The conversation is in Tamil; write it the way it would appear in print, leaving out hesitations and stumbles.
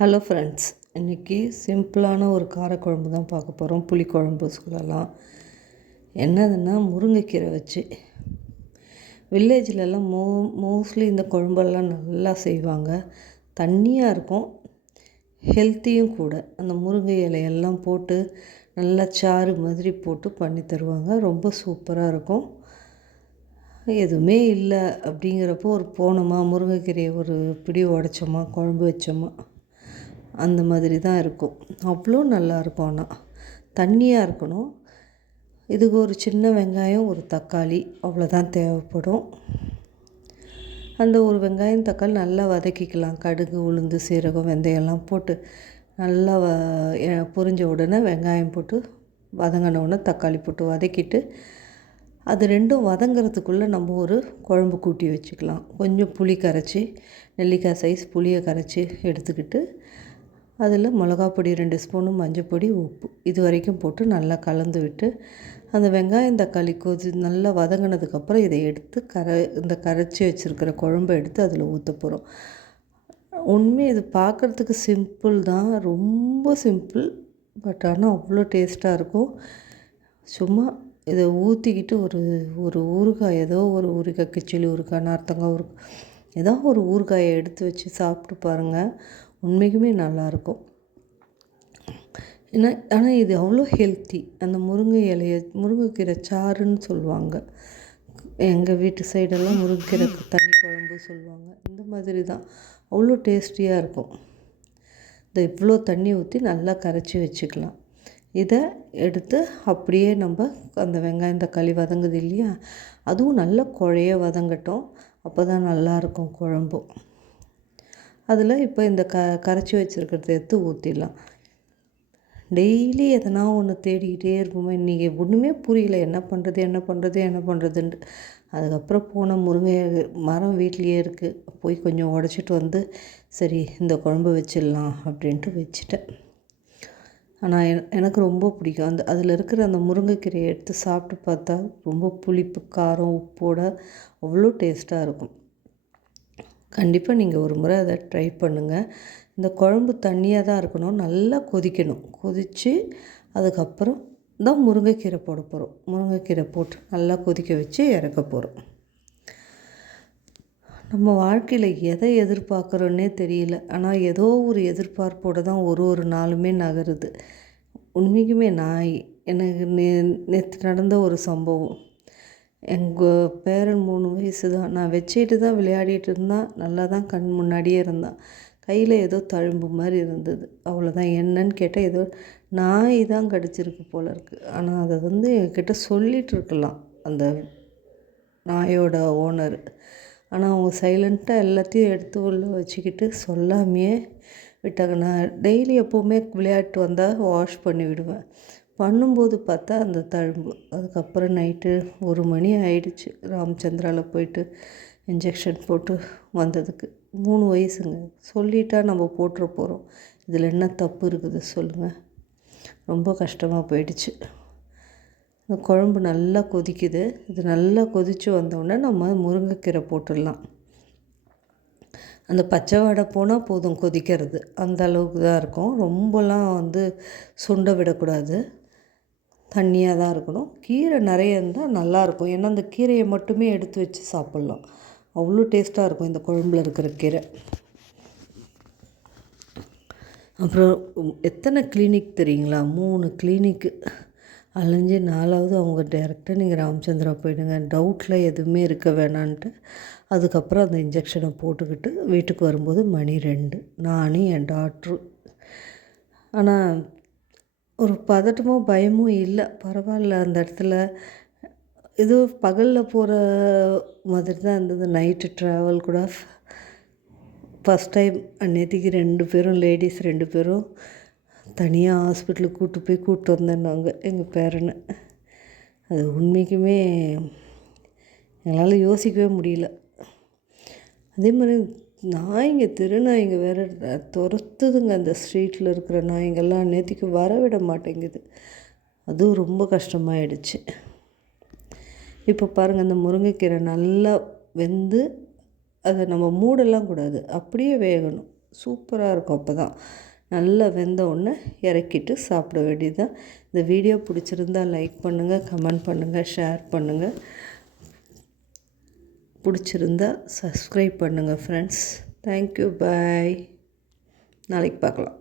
ஹலோ ஃப்ரெண்ட்ஸ், இன்றைக்கி சிம்பிளான ஒரு காரக்குழம்பு தான் பார்க்க போகிறோம். புளிக்குழம்பு சொல்லலாம். என்னதுன்னா முருங்கைக்கீரை வச்சு வில்லேஜ்லலாம் மோஸ்ட்லி இந்த குழம்பெல்லாம் நல்லா செய்வாங்க. தண்ணியாக இருக்கும், ஹெல்த்தியும் கூட. அந்த முருங்கை இலையெல்லாம் போட்டு நல்லா சாறு மாதிரி போட்டு பண்ணி தருவாங்க. ரொம்ப சூப்பராக இருக்கும். எதுவுமே இல்லை அப்படிங்கிறப்போ போனோமா, முருங்கைக்கீரையை ஒரு பிடி உடைச்சோமா, குழம்பு வச்சோமா, அந்த மாதிரி தான் இருக்கும். அவ்வளோ நல்லாயிருக்கும். ஆனால் தண்ணியாக இருக்கணும். இதுக்கு ஒரு சின்ன வெங்காயம், ஒரு தக்காளி அவ்வளோதான் தேவைப்படும். அந்த ஒரு வெங்காயம் தக்காளி நல்லா வதக்கிக்கலாம். கடுகு, உளுந்து, சீரகம், வெந்தயம்லாம் போட்டு நல்லா பொரிஞ்ச உடனே வெங்காயம் போட்டு வதங்கின உடனே தக்காளி போட்டு வதக்கிட்டு, அது ரெண்டும் வதங்கிறதுக்குள்ளே நம்ம ஒரு குழம்பு கூட்டி வச்சுக்கலாம். கொஞ்சம் புளி கரைச்சி, நெல்லிக்காய் சைஸ் புளியை கரைச்சி எடுத்துக்கிட்டு, அதில் மிளகாப்பொடி 2 ஸ்பூனு, மஞ்சப்பொடி, உப்பு இது வரைக்கும் போட்டு நல்லா கலந்து விட்டு, அந்த வெங்காயம் தக்காளி நல்லா வதங்கினதுக்கப்புறம் இதை எடுத்து இந்த கரைச்சி வச்சுருக்கிற குழம்பை எடுத்து அதில் ஊற்ற போகிறோம். உண்மையாக இது பார்க்குறதுக்கு சிம்பிள் தான், ரொம்ப சிம்பிள். பட் ஆனால் அவ்வளோ டேஸ்ட்டாக இருக்கும். சும்மா இதை ஊற்றிக்கிட்டு ஒரு ஊறுகாய், ஏதோ ஒரு ஊறுகாய், கிச்சடி ஊறுகாய், நார்த்தங்காய் ஊறுகாய், ஏதோ ஒரு ஊறுகாயை எடுத்து வச்சு சாப்பிட்டு பாருங்கள். உண்மைக்குமே நல்லாயிருக்கும். ஆனால் இது அவ்வளோ ஹெல்த்தி. அந்த முருங்கைக்கீரை சாறுன்னு சொல்லுவாங்க. எங்கள் வீட்டு சைடெல்லாம் முருங்கைக்கீரை தண்ணி குழம்பு சொல்லுவாங்க. இந்த மாதிரி தான் அவ்வளோ டேஸ்டியாக இருக்கும். இவ்வளோ தண்ணி ஊற்றி நல்லா கரைச்சி வச்சுக்கலாம். இதை எடுத்து அப்படியே நம்ம அந்த வெங்காயம் தக்காளி வதங்குது இல்லையா, அதுவும் நல்லா குழைய வதங்கட்டும். அப்போ தான் நல்லாயிருக்கும் குழம்பும். அதில் இப்போ இந்த கரைச்சி வச்சுருக்கிறத எடுத்து ஊற்றிடலாம். டெய்லி எதனா ஒன்று தேடிக்கிட்டே இருக்குமா, இன்றைக்கி ஒன்றுமே புரியல, என்ன பண்ணுறதுன்ட்டு. அதுக்கப்புறம் போன முருங்கை மரம் வீட்லேயே இருக்குது. போய் கொஞ்சம் உடச்சிட்டு வந்து, சரி இந்த குழம்பு வச்சிடலாம் அப்படின்ட்டு வச்சுட்டேன். ஆனால் எனக்கு ரொம்ப பிடிக்கும். அதில் இருக்கிற அந்த முருங்கைக்கீரையை எடுத்து சாப்பிட்டு பார்த்தா ரொம்ப புளிப்பு, காரம், உப்போட அவ்வளோ டேஸ்ட்டாக இருக்கும். கண்டிப்பாக நீங்கள் ஒரு முறை அதை ட்ரை பண்ணுங்கள். இந்த குழம்பு தண்ணியாக தான் இருக்கணும், நல்லா கொதிக்கணும். கொதித்து அதுக்கப்புறம் தான் முருங்கைக்கீரை போட போகிறோம். முருங்கைக்கீரை போட்டு நல்லா கொதிக்க வச்சு இறக்க போகிறோம். நம்ம வாழ்க்கையில் எதை எதிர்பார்க்குறோன்னே தெரியல, ஆனால் ஏதோ ஒரு எதிர்பார்ப்போடு தான் ஒரு நாளுமே நகருது. உண்மைக்குமே எனக்கு நேற்று நடந்த ஒரு சம்பவம். எங்கள் பேரன் 3 வயசு தான். நான் வச்சுட்டு தான் விளையாடிட்டு இருந்தான். நல்லா தான் கண் முன்னாடியே இருந்தான். கையில் ஏதோ தழும்பு மாதிரி இருந்தது. அவ்வளோதான். என்னன்னு கேட்டால் ஏதோ நாய் தான் கடிச்சிருக்கு போல இருக்குது. ஆனால் அதை என்கிட்ட சொல்லிகிட்ருக்கலாம் அந்த நாயோட ஓனர். ஆனால் அவங்க சைலண்ட்டாக எல்லாத்தையும் எடுத்து உள்ளே வச்சுக்கிட்டு சொல்லாமையே விட்டாங்க. நான் டெய்லி எப்போவுமே விளையாட்டு வந்தால் வாஷ் பண்ணி விடுவேன். பண்ணும்போது பார்த்தா அந்த தழும்பு. அதுக்கப்புறம் நைட்டு 1 மணி ஆயிடுச்சு. ராமச்சந்திராவில் போயிட்டு இன்ஜெக்ஷன் போட்டு வந்ததுக்கு. 3 வயசுங்க. சொல்லிட்டா நம்ம போட்டுற போகிறோம். இதில் என்ன தப்பு இருக்குது சொல்லுங்கள். ரொம்ப கஷ்டமாக போயிடுச்சு. இந்த குழம்பு நல்லா கொதிக்குது. இது நல்லா கொதித்து வந்தோடனே நம்ம முருங்கைக்கீரை போட்டுடலாம். அந்த பச்சை வாடை போனால் போதும் கொதிக்கிறது. அந்த அளவுக்கு தான் இருக்கும். ரொம்பலாம் சுண்ட விடக்கூடாது. தண்ணியாக தான் இருக்கணும். கீரை நிறைய இருந்தால் நல்லாயிருக்கும். ஏன்னா அந்த கீரையை மட்டுமே எடுத்து வச்சு சாப்பிட்லாம். அவ்வளோ டேஸ்ட்டாக இருக்கும் இந்த குழம்புல இருக்கிற கீரை. அப்புறம் எத்தனை கிளினிக் தெரியுங்களா? 3 கிளினிக்கு அலைஞ்சு 4வது அவங்க டைரெக்டாக நீங்கள் ராமச்சந்திரா போயிடுங்க, டவுட்டில் எதுவுமே இருக்க வேணான்ட்டு. அதுக்கப்புறம் அந்த இன்ஜெக்ஷனை போட்டுக்கிட்டு வீட்டுக்கு வரும்போது மணி 2. நானும் என் டாக்டரு. ஆனால் ஒரு பதட்டமும் பயமும் இல்லை. பரவாயில்ல. அந்த இடத்துல ஏதோ பகலில் போகிற மாதிரி தான் இருந்தது. நைட்டு ட்ராவல் கூட ஃபஸ்ட் டைம். அன்னைக்கு 2 பேரும் லேடிஸ் 2 பேரும் தனியாக ஹாஸ்பிட்டலுக்கு கூப்பிட்டு வந்தேன்னாங்க எங்கள் பேரனை. அது உண்மைக்குமே எங்களால் யோசிக்கவே முடியல. அதே மாதிரி நாய்ங்க வேறு துரத்துதுங்க. அந்த ஸ்ட்ரீட்டில் இருக்கிற நாய்ங்கள்லாம் நேற்றுக்கு வரவிட மாட்டேங்குது. அதுவும் ரொம்ப கஷ்டமாயிடுச்சு. இப்போ பாருங்கள், அந்த முருங்கைக்கீரை நல்லா வெந்து அதை நம்ம மூடலாம் கூடாது, அப்படியே வேகணும். சூப்பராக இருக்கும். அப்போ தான் நல்லா வெந்த உடனே இறக்கிட்டு சாப்பிட வேண்டியது தான். இந்த வீடியோ பிடிச்சிருந்தா லைக் பண்ணுங்கள், கமெண்ட் பண்ணுங்கள், ஷேர் பண்ணுங்கள். பிடிச்சிருந்தா சப்ஸ்கிரைப் பண்ணுங்கள் ஃப்ரெண்ட்ஸ். தேங்க்யூ, பாய். நாளைக்கு பார்க்கலாம்.